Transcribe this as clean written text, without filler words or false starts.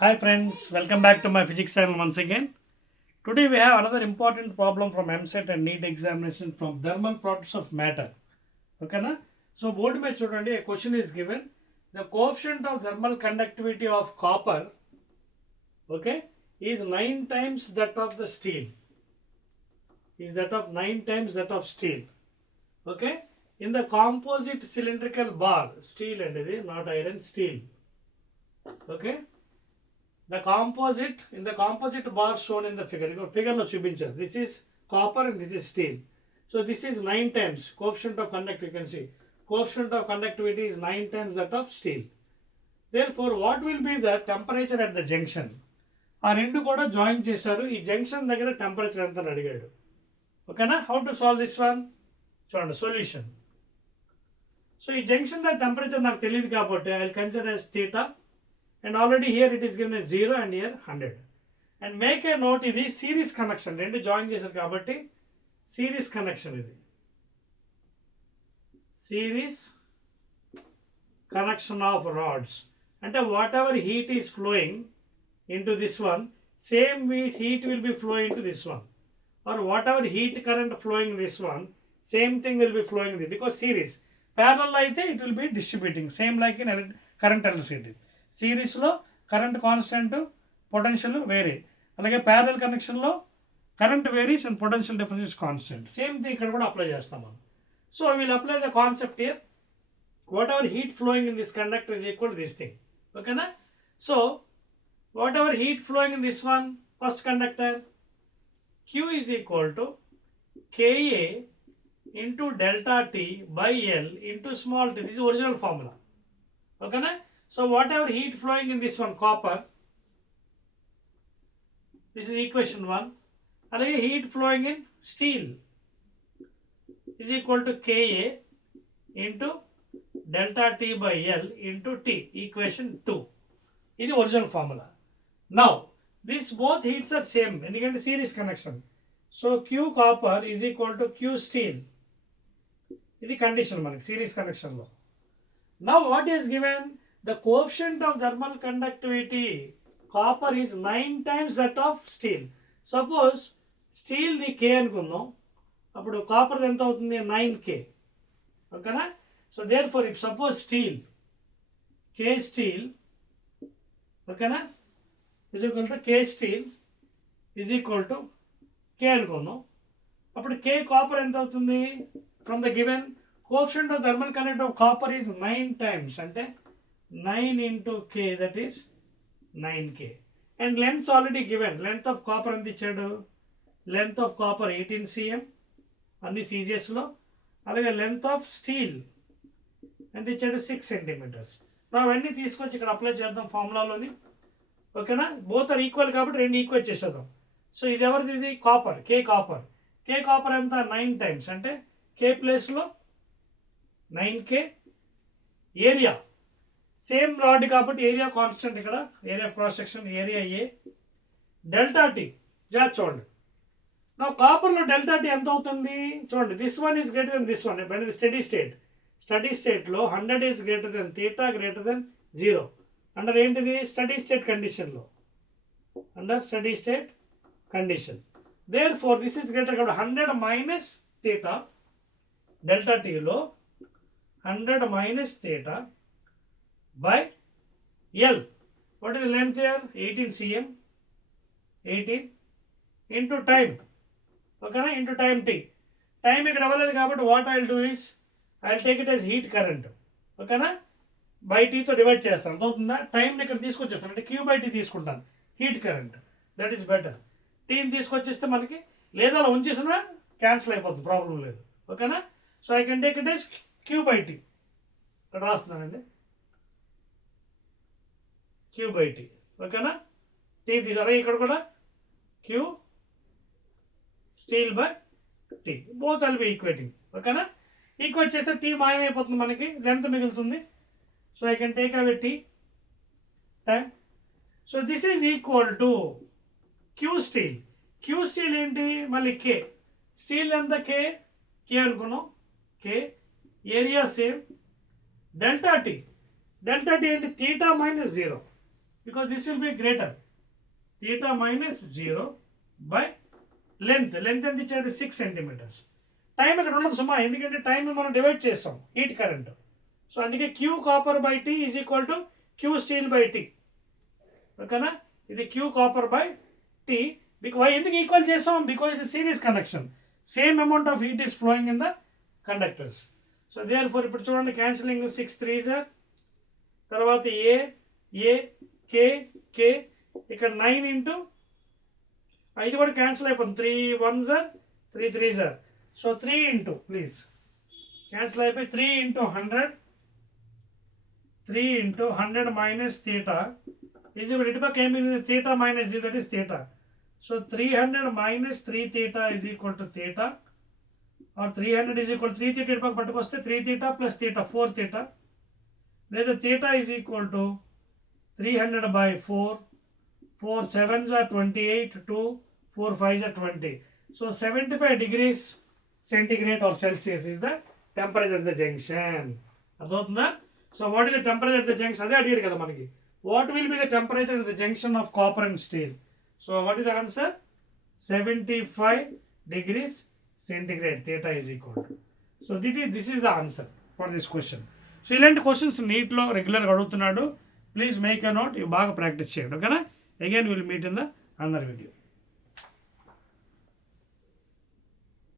Hi friends, welcome back to my physics channel once again. Today we have another important problem from MSET and NEET examination from thermal properties of matter. Okay na? So board mein chudandi, a question is given. The coefficient of thermal conductivity of copper, okay, is 9 times that of the steel. Is that of 9 times that of steel. Okay? In the composite cylindrical bar, steel and not iron, steel. Okay? The composite, in the composite bar shown in the figure, figure lo chupincharu. This is copper and this is steel. So this is 9 times coefficient of conductivity. You can see coefficient of conductivity is 9 times that of steel. Therefore, what will be the temperature at the junction? ఆ రెండు కూడా జాయిన్ చేశారు. ఈ జంక్షన్ దగ్గర టెంపరేచర్ ఎంత అని అడిగాడు. ఓకేనా? How to solve this one? చూడండి సొల్యూషన్. సో ఈ జంక్షన్ దగ్గర టెంపరేచర్ నాకు తెలియదు కాబట్టి I will consider as theta. And already here it is given as 0 and here 100. And make a note, ఇది సిరీస్ కనెక్షన్, రెండు జాయిన్ చేశారు కాబట్టి సిరీస్ కనెక్షన్, ఇది సిరీస్ కనెక్షన్ ఆఫ్ రాడ్స్. అంటే what ever heat is flowing into this one, same heat will be flowing to this one, or whatever heat current flowing in this one, same thing will be flowing in this, because series. Parallel అయితే it will be distributing, same like in current electricity. సిరీస్లో current constant, potential vary. అలాగే parallel కనెక్షన్లో current varies and potential difference is constant. Same thing ఇక్కడ కూడా apply చేస్తాం మనం. So will apply the concept here. Whatever heat flowing in this conductor is equal to this thing. ఓకేనా? So whatever heat flowing in this one, first conductor, Q is equal to Ka into delta T by L into small t. This is original formula. Okay na? So whatever heat flowing in this one, copper, this is equation 1. Alage heat flowing in steel is equal to Ka into delta T by L into T, equation 2. This is original formula. Now these both heats are same ఎందుకంటే series connection. So Q copper is equal to Q steel. ఇది condition మనకి series కనెక్షన్లో. Now what is given? The coefficient of thermal conductivity copper is 9 times that of steel. Suppose స్టీల్ది K అనుకుందాం, అప్పుడు కాపర్ది ఎంత అవుతుంది? 9K. ఓకేనా? So therefore if suppose steel K steel, ఓకేనా, is equal to K steel is equal to K అనుకుందాం. అప్పుడు K కాపర్ ఎంత అవుతుంది? From the given coefficient of thermal conductivity of copper is 9 times, అంటే 9 into K, that is 9K. And length already given. Length of copper ఎంత ఇచ్చాడు? Length of copper 18 cm అన్ని సీజియస్లో. అలాగే లెంత్ ఆఫ్ స్టీల్ ఎంత ఇచ్చాడు? 6 centimeters. అవన్నీ తీసుకొచ్చి ఇక్కడ అప్లై చేద్దాం ఫార్ములాలోని. ఓకేనా? బోత్ ఆర్ ఈక్వల్ కాబట్టి రెండు ఈక్వేట్ చేసేద్దాం. సో ఇది ఎవరిది? ఇది copper, K copper. K copper ఎంత? 9 టైమ్స్, అంటే K ప్లేస్లో 9K. ఏరియా సేమ్ రాడ్ కాబట్టి ఏరియా కాన్స్టెంట్, ఇక్కడ area of cross section area A. Delta T జాగ్రత్త చూడండి. నా కాపర్లో డెల్టా టీ ఎంత అవుతుంది? చూడండి, this one is greater than this one. ఇది స్టడీ స్టేట్. స్టడీ స్టేట్లో 100 is greater than theta greater than 0. Under ఏంటిది? స్టడీ స్టేట్ కండిషన్లో, under steady state condition. There four this is greater కాబట్టి 100 మైనస్ థీటా, డెల్టా టీలో 100 minus theta by L. What is length here? 18 cm, 18 into time. ఓకేనా? Into time T. Time ఇక్కడ అవ్వలేదు కాబట్టి what I will do is I will take it as heat current. ఓకేనా? By టీతో divide చేస్తాను, అర్థవుతుందా? టైంని ఇక్కడ తీసుకొచ్చేస్తాను, అంటే Q బై టీ తీసుకుంటాను, heat current. That is better. టీని తీసుకొచ్చేస్తే మనకి, లేదా అలా ఉంచేసినా క్యాన్సిల్ అయిపోతుంది, ప్రాబ్లం లేదు. ఓకేనా? So I can take it is Q by T. ఇక్కడ రాస్తున్నానండి, Q బై టీ. ఓకేనా? టీ తీసి అలాగే ఇక్కడ కూడా Q steel by T, both will be equating. ఓకేనా? ఈక్వేట్ చేస్తే టీ మాయమైపోతుంది, మనకి లెంత్ మిగులుతుంది. So I can take away T time. So this is equal to Q steel. Q steel ఏంటి? మళ్ళీ K. స్టీల్ ఎంత? K అనుకున్నాం, K. Area same. Delta T ఏంటి? Theta minus 0. because this will be greater. Theta minus 0 by length ఎంత ఇచ్చాడు 6 centimeters. Time ఇక్కడ ఉండదు సుమా, ఎందుకంటే టైం మనం డివైడ్ చేస్తాం హీట్ కరెంట్. సో అందుకే Q copper by T is equal to Q steel by T. ఓకేనా, ఇది క్యూ కాపర్ బై టీ. ఎందుకు ఈక్వల్ చేస్తాం? బికాజ్ ఇది series conduction, same amount of heat is flowing in the conductors. So therefore ఇప్పుడు చూడండి, క్యాన్సిలింగ్ 6 3s, తర్వాత ఏ కే కే, ఇక్కడ 9 ఇంటూ 5 కూడా క్యాన్సిల్ అయిపోతుంది, 3 1s 3 3s. So 3 into please cancel అయిపోయి 3 into 100 minus theta is equal ఇటుపక్క ఏమి theta minus G, that is theta. So 300 minus 3 theta is equal to theta, or 300 is equal 3 theta ఇటుపక్క పట్టుకొస్తే 3 థీటా ప్లస్ థీటా 4 థీటా, లేదా theta is equal to 300 by 4, 4 7s are 28, 2 4 5s are 20. So 75 degrees centigrade or Celsius is the temperature at the junction. అర్థమవుతుందా? So what is the temperature at the junction? అదే అడిగాడు కదా మనకి. What will be the temperature at the junction of copper and steel? So what is the answer? 75 degrees centigrade. Theta is equal to. So this is the answer for this question. So ఇలాంటి క్వశ్చన్స్ నీట్లో రెగ్యులర్గా అడుగుతున్నాడు. Please make a note, ఇవి బాగా ప్రాక్టీస్ చేయండి. ఓకేనా? Again will meet in the another video.